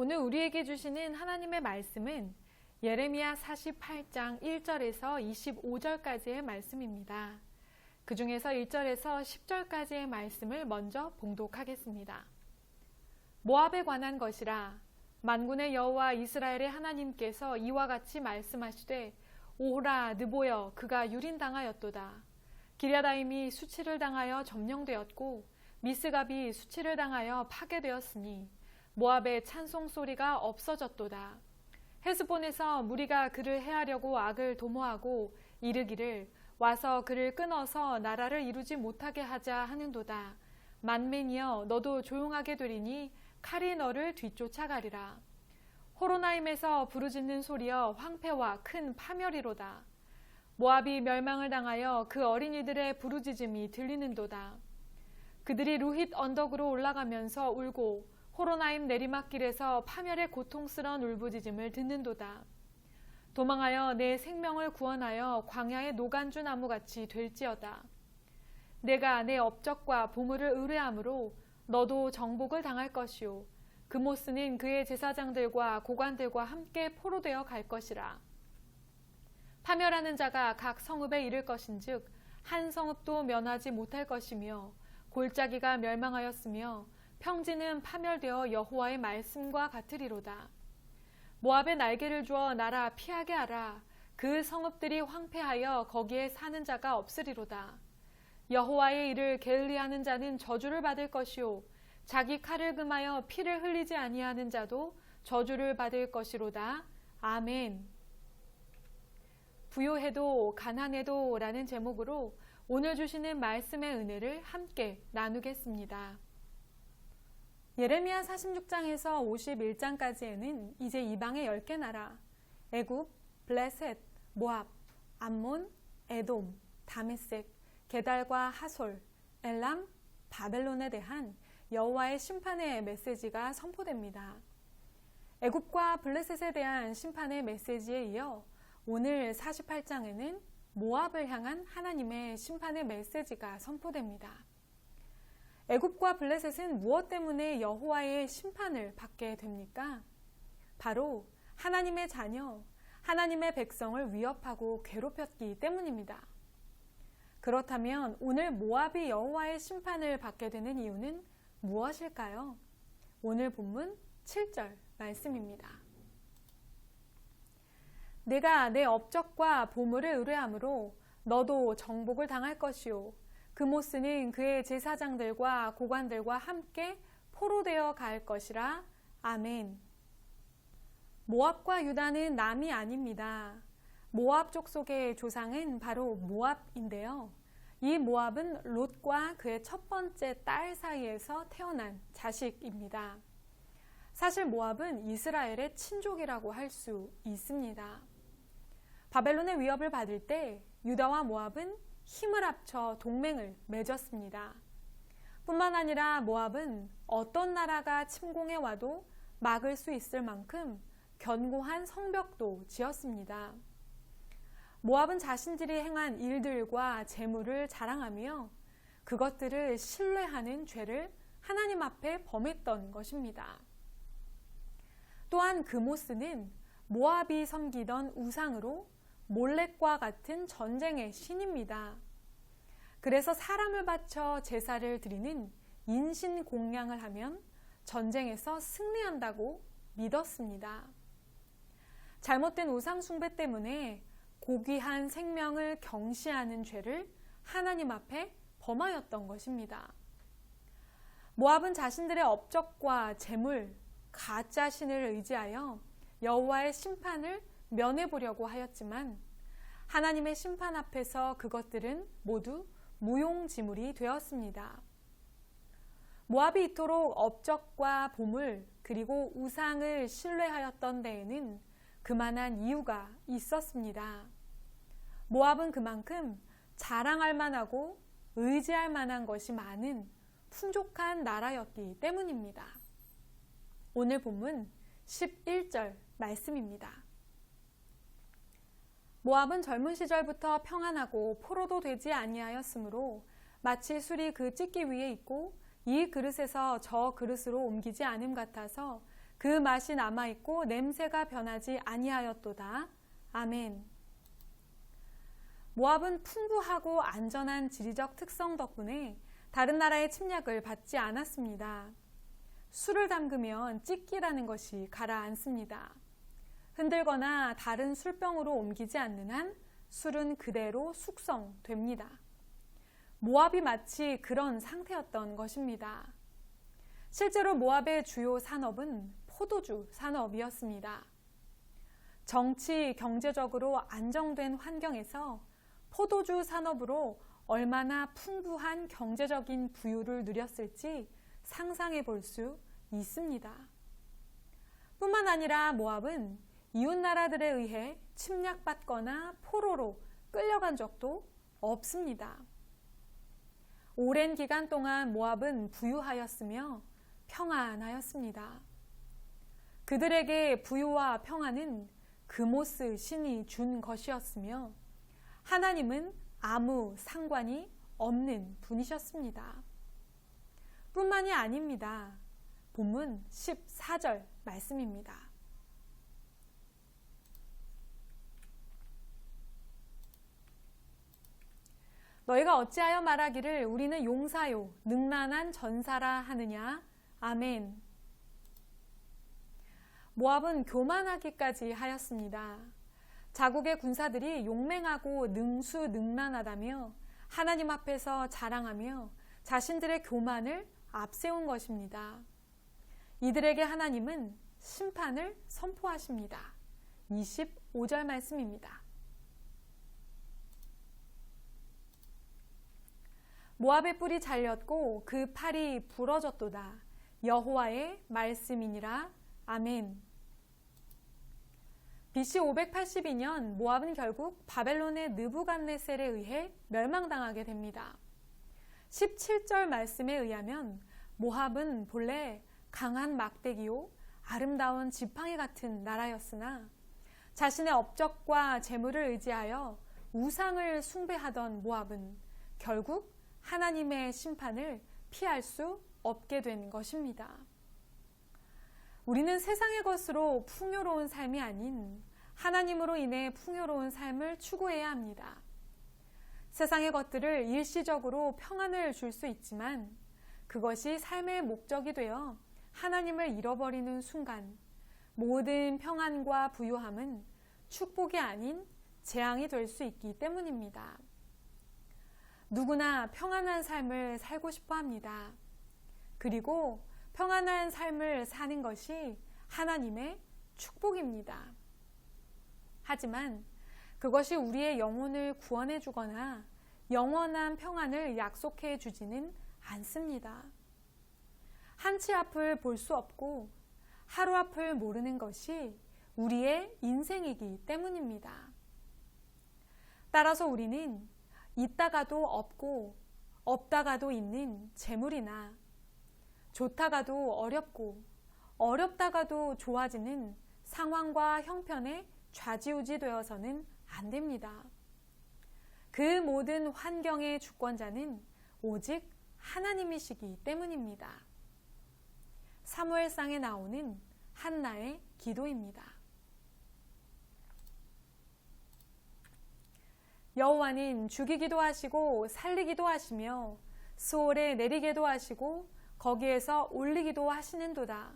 오늘 우리에게 주시는 하나님의 말씀은 예레미야 48장 1절에서 25절까지의 말씀입니다. 그 중에서 1절에서 10절까지의 말씀을 먼저 봉독하겠습니다. 모압에 관한 것이라. 만군의 여호와 이스라엘의 하나님께서 이와 같이 말씀하시되 오호라 느보여 그가 유린당하였도다. 기랴다임이 수치를 당하여 점령되었고 미스갑이 수치를 당하여 파괴되었으니 모압의 찬송소리가 없어졌도다. 헤스본에서 무리가 그를 해하려고 악을 도모하고 이르기를 와서 그를 끊어서 나라를 이루지 못하게 하자 하는도다. 만맨이여 너도 조용하게 되리니 칼이 너를 뒤쫓아가리라. 호로나임에서 부르짖는 소리여 황폐와 큰 파멸이로다. 모압이 멸망을 당하여 그 어린이들의 부르짖음이 들리는도다. 그들이 루힛 언덕으로 올라가면서 울고 호로나임 내리막길에서 파멸의 고통스러운 울부짖음을 듣는도다. 도망하여 내 생명을 구원하여 광야의 노간주 나무같이 될지어다. 내가 내 업적과 보물을 의뢰함으로 너도 정복을 당할 것이요 그모스는 그의 제사장들과 고관들과 함께 포로되어 갈 것이라. 파멸하는 자가 각 성읍에 이를 것인즉 한 성읍도 면하지 못할 것이며 골짜기가 멸망하였으며 평지는 파멸되어 여호와의 말씀과 같으리로다. 모압에 날개를 주어 나라 피하게 하라. 그 성읍들이 황폐하여 거기에 사는 자가 없으리로다. 여호와의 일을 게을리하는 자는 저주를 받을 것이요 자기 칼을 금하여 피를 흘리지 아니하는 자도 저주를 받을 것이로다. 아멘. 부요해도 가난해도 라는 제목으로 오늘 주시는 말씀의 은혜를 함께 나누겠습니다. 예레미야 46장에서 51장까지에는 이제 이방의 10개 나라 애굽, 블레셋, 모압, 암몬, 에돔, 다메섹, 게달과 하솔, 엘람, 바벨론에 대한 여호와의 심판의 메시지가 선포됩니다. 애굽과 블레셋에 대한 심판의 메시지에 이어 오늘 48장에는 모압을 향한 하나님의 심판의 메시지가 선포됩니다. 애굽과 블레셋은 무엇 때문에 여호와의 심판을 받게 됩니까? 바로 하나님의 자녀, 하나님의 백성을 위협하고 괴롭혔기 때문입니다. 그렇다면 오늘 모압이 여호와의 심판을 받게 되는 이유는 무엇일까요? 오늘 본문 7절 말씀입니다. 내가 내 업적과 보물을 의뢰함으로 너도 정복을 당할 것이요 그모스는 그의 제사장들과 고관들과 함께 포로되어 갈 것이라. 아멘. 모압과 유다는 남이 아닙니다. 모압 족속의 조상은 바로 모압인데요. 이 모압은 롯과 그의 첫 번째 딸 사이에서 태어난 자식입니다. 사실 모압은 이스라엘의 친족이라고 할 수 있습니다. 바벨론의 위협을 받을 때 유다와 모압은 힘을 합쳐 동맹을 맺었습니다. 뿐만 아니라 모압은 어떤 나라가 침공해 와도 막을 수 있을 만큼 견고한 성벽도 지었습니다. 모압은 자신들이 행한 일들과 재물을 자랑하며 그것들을 신뢰하는 죄를 하나님 앞에 범했던 것입니다. 또한 그모스는 모압이 섬기던 우상으로 몰렉과 같은 전쟁의 신입니다. 그래서 사람을 바쳐 제사를 드리는 인신공양을 하면 전쟁에서 승리한다고 믿었습니다. 잘못된 우상 숭배 때문에 고귀한 생명을 경시하는 죄를 하나님 앞에 범하였던 것입니다. 모압은 자신들의 업적과 재물, 가짜 신을 의지하여 여호와의 심판을 면해보려고 하였지만 하나님의 심판 앞에서 그것들은 모두 무용지물이 되었습니다. 모압이 이토록 업적과 보물 그리고 우상을 신뢰하였던 데에는 그만한 이유가 있었습니다. 모압은 그만큼 자랑할 만하고 의지할 만한 것이 많은 풍족한 나라였기 때문입니다. 오늘 본문 11절 말씀입니다. 모압은 젊은 시절부터 평안하고 포로도 되지 아니하였으므로 마치 술이 그 찢기 위에 있고 이 그릇에서 저 그릇으로 옮기지 않음 같아서 그 맛이 남아있고 냄새가 변하지 아니하였도다. 아멘. 모압은 풍부하고 안전한 지리적 특성 덕분에 다른 나라의 침략을 받지 않았습니다. 술을 담그면 찢기라는 것이 가라앉습니다. 흔들거나 다른 술병으로 옮기지 않는 한 술은 그대로 숙성됩니다. 모압이 마치 그런 상태였던 것입니다. 실제로 모압의 주요 산업은 포도주 산업이었습니다. 정치, 경제적으로 안정된 환경에서 포도주 산업으로 얼마나 풍부한 경제적인 부유를 누렸을지 상상해 볼 수 있습니다. 뿐만 아니라 모압은 이웃 나라들에 의해 침략받거나 포로로 끌려간 적도 없습니다. 오랜 기간 동안 모압은 부유하였으며 평안하였습니다. 그들에게 부유와 평안은 그모스 신이 준 것이었으며 하나님은 아무 상관이 없는 분이셨습니다. 뿐만이 아닙니다. 본문 14절 말씀입니다. 너희가 어찌하여 말하기를 우리는 용사요 능란한 전사라 하느냐. 아멘. 모압은 교만하기까지 하였습니다. 자국의 군사들이 용맹하고 능수능란하다며 하나님 앞에서 자랑하며 자신들의 교만을 앞세운 것입니다. 이들에게 하나님은 심판을 선포하십니다. 25절 말씀입니다. 모압의 뿔이 잘렸고 그 팔이 부러졌도다. 여호와의 말씀이니라. 아멘. BC 582년 모압은 결국 바벨론의 느부갓네셀에 의해 멸망당하게 됩니다. 17절 말씀에 의하면 모압은 본래 강한 막대기요 아름다운 지팡이 같은 나라였으나 자신의 업적과 재물을 의지하여 우상을 숭배하던 모압은 결국 하나님의 심판을 피할 수 없게 된 것입니다. 우리는 세상의 것으로 풍요로운 삶이 아닌 하나님으로 인해 풍요로운 삶을 추구해야 합니다. 세상의 것들을 일시적으로 평안을 줄 수 있지만 그것이 삶의 목적이 되어 하나님을 잃어버리는 순간 모든 평안과 부유함은 축복이 아닌 재앙이 될 수 있기 때문입니다. 누구나 평안한 삶을 살고 싶어 합니다. 그리고 평안한 삶을 사는 것이 하나님의 축복입니다. 하지만 그것이 우리의 영혼을 구원해 주거나 영원한 평안을 약속해 주지는 않습니다. 한치 앞을 볼 수 없고 하루 앞을 모르는 것이 우리의 인생이기 때문입니다. 따라서 우리는 있다가도 없고 없다가도 있는 재물이나 좋다가도 어렵고 어렵다가도 좋아지는 상황과 형편에 좌지우지 되어서는 안 됩니다. 그 모든 환경의 주권자는 오직 하나님이시기 때문입니다. 사무엘상에 나오는 한나의 기도입니다. 여호와는 죽이기도 하시고 살리기도 하시며 스올에 내리게도 하시고 거기에서 올리기도 하시는도다.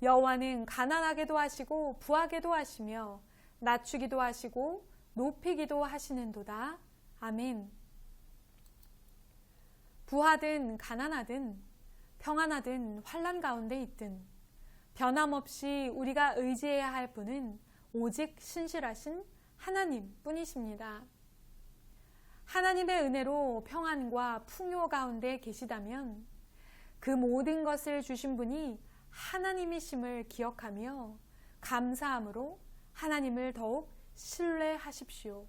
여호와는 가난하게도 하시고 부하게도 하시며 낮추기도 하시고 높이기도 하시는도다. 아멘. 부하든 가난하든 평안하든 환난 가운데 있든 변함없이 우리가 의지해야 할 분은 오직 신실하신 하나님 뿐이십니다. 하나님의 은혜로 평안과 풍요 가운데 계시다면 그 모든 것을 주신 분이 하나님이심을 기억하며 감사함으로 하나님을 더욱 신뢰하십시오.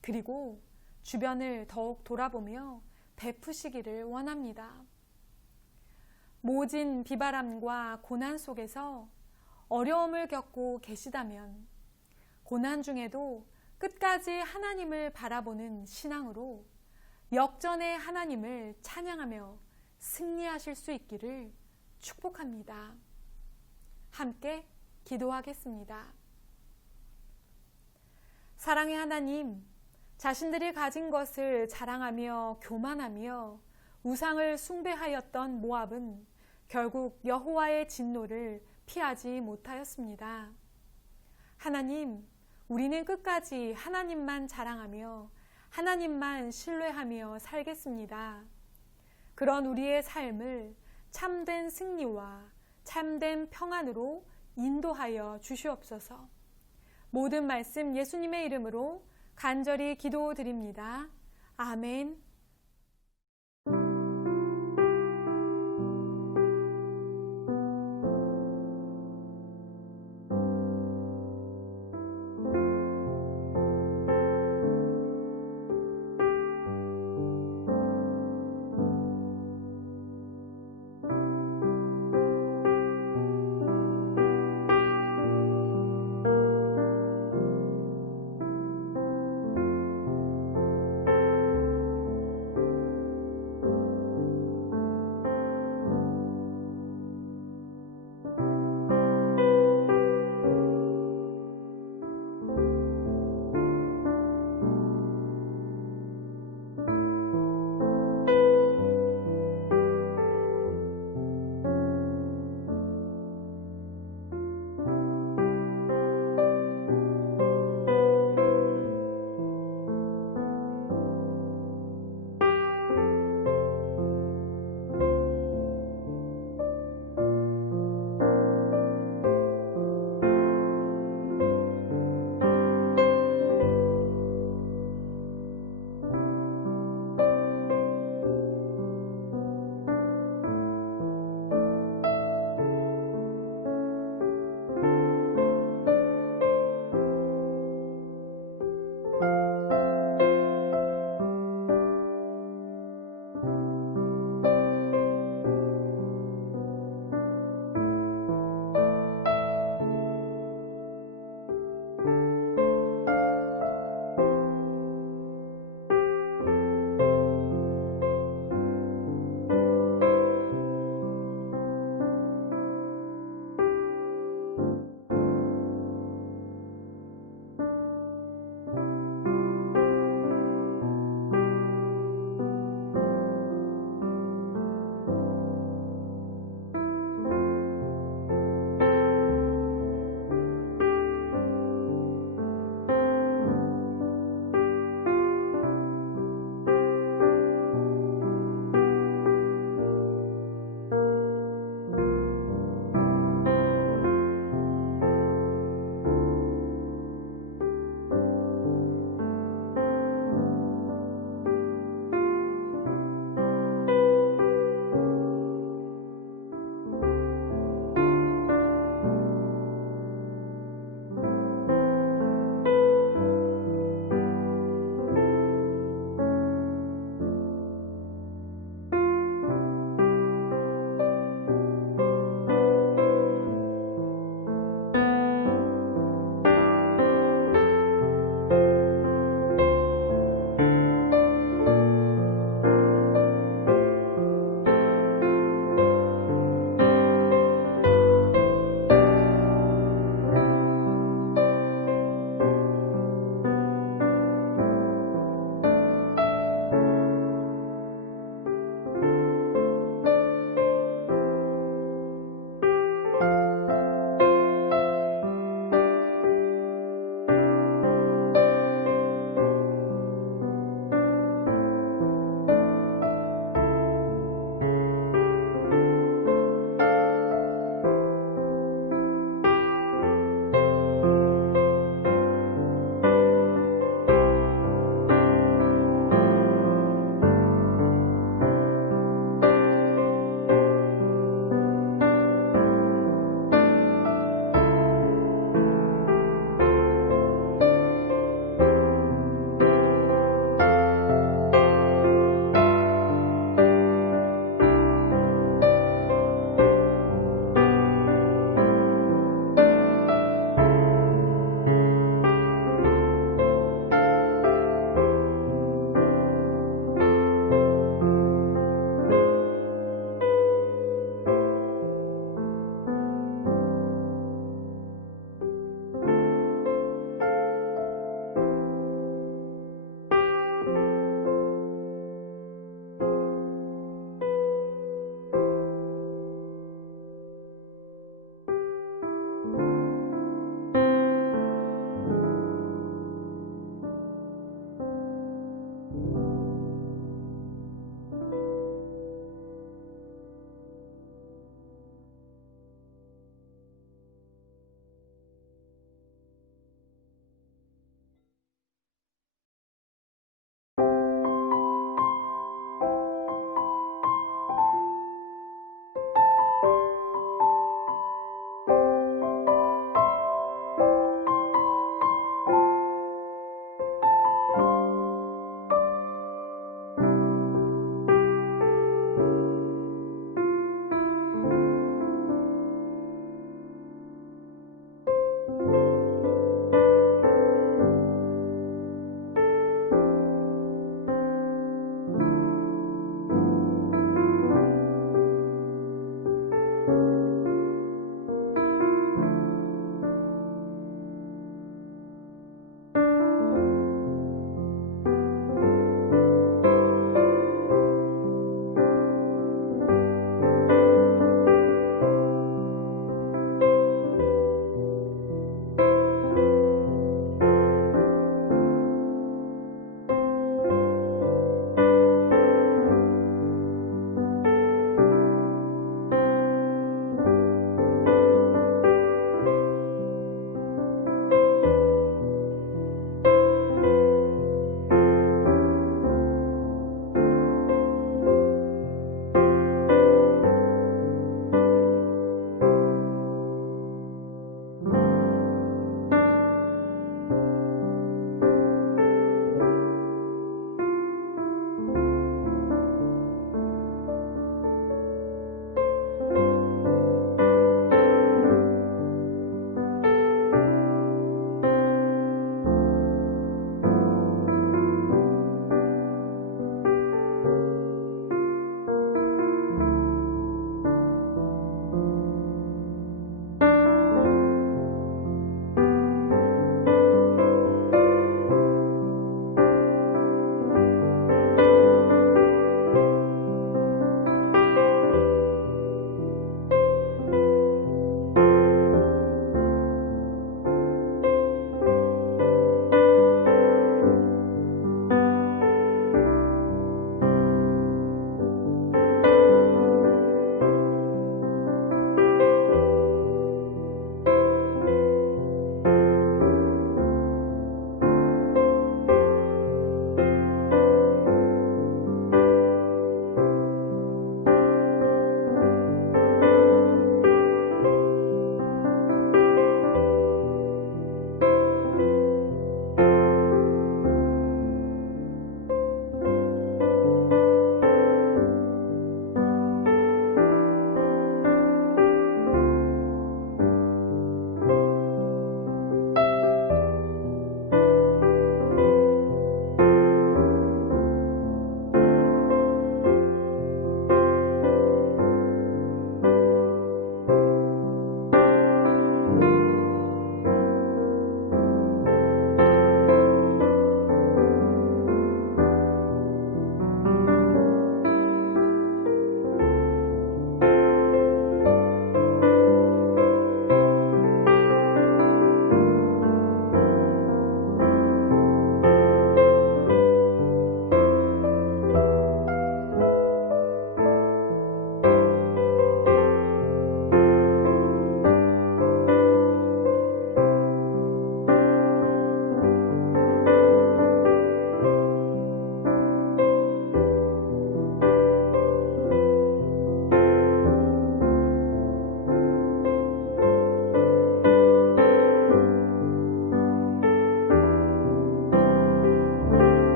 그리고 주변을 더욱 돌아보며 베푸시기를 원합니다. 모진 비바람과 고난 속에서 어려움을 겪고 계시다면 고난 중에도 끝까지 하나님을 바라보는 신앙으로 역전의 하나님을 찬양하며 승리하실 수 있기를 축복합니다. 함께 기도하겠습니다. 사랑의 하나님, 자신들이 가진 것을 자랑하며 교만하며 우상을 숭배하였던 모압은 결국 여호와의 진노를 피하지 못하였습니다. 하나님, 우리는 끝까지 하나님만 자랑하며 하나님만 신뢰하며 살겠습니다. 그런 우리의 삶을 참된 승리와 참된 평안으로 인도하여 주시옵소서. 모든 말씀 예수님의 이름으로 간절히 기도드립니다. 아멘.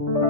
네.